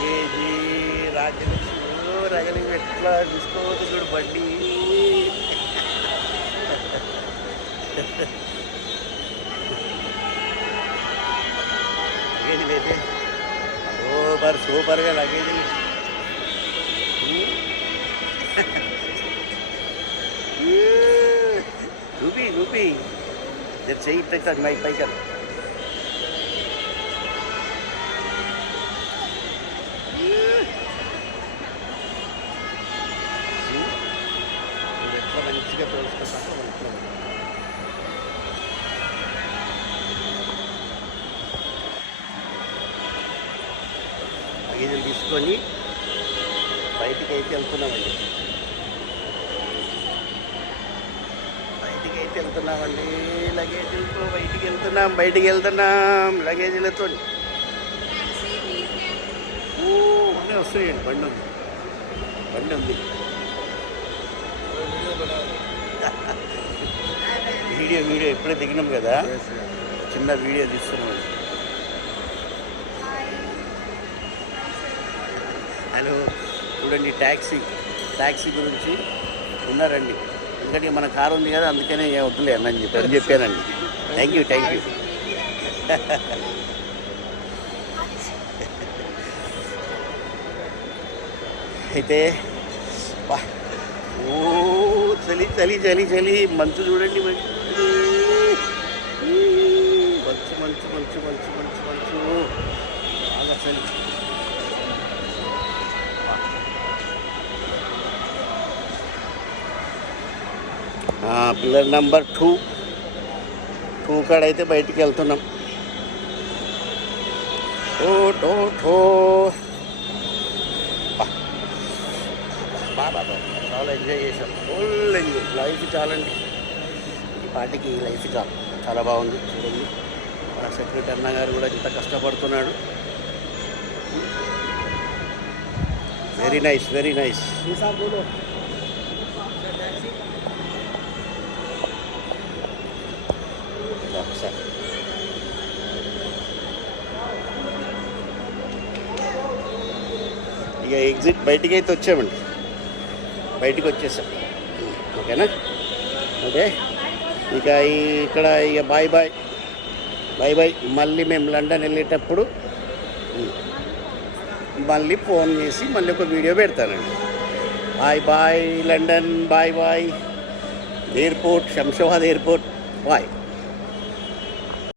Luggage రగలి ఎట్లా తీసుకోవచ్చు బండి. లగేజీలు అయితే సూపర్గా లగేజీలు. చూపి చెయ్యి ఇట్లా పైకి ఎట్లా మంచిగా తోలుసుకుంటాను. లగేజీలు తీసుకొని బయటికి అయితే వెళ్తున్నామండి. లగేజీలతో బయటికి వెళ్తున్నాం లగేజీలతో. అన్నీ వస్తాయండి. బండి ఉంది. వీడియో ఎప్పుడే దిగినాం కదా, చిన్న వీడియో తీస్తున్నాం. హలో చూడండి, ట్యాక్సీ గురించి ఉన్నారండి. ఎందుకంటే మన కారు ఉంది కదా, అందుకనే వద్దులే అని చెప్పానండి. Thank you. అయితే చలి మంచు చూడండి. మంచు బాగా చలి. పిల్లర్ నెంబర్ 2 కాడైతే బయటికి వెళ్తున్నాం. చాలా ఎంజాయ్ చేశాం. Full enjoy. లైఫ్ చాలండి, ఈ పార్టీకి లైఫ్ చాలా బాగుంది. చూడండి, మన సెక్రటరీ అన్న గారు కూడా ఇంత కష్టపడుతున్నాడు. Very nice. ఇక ఎగ్జిట్ బయటికి అయితే వచ్చామండి. బయటికి వచ్చేసాం. ఓకేనా? ఓకే, ఇక ఇక్కడ ఇక బాయ్. మళ్ళీ మేము లండన్ వెళ్ళేటప్పుడు మళ్ళీ ఫోన్ చేసి మళ్ళీ ఒక వీడియో పెడతానండి. Bye London. Bye airport, Shamshabad airport. Bye.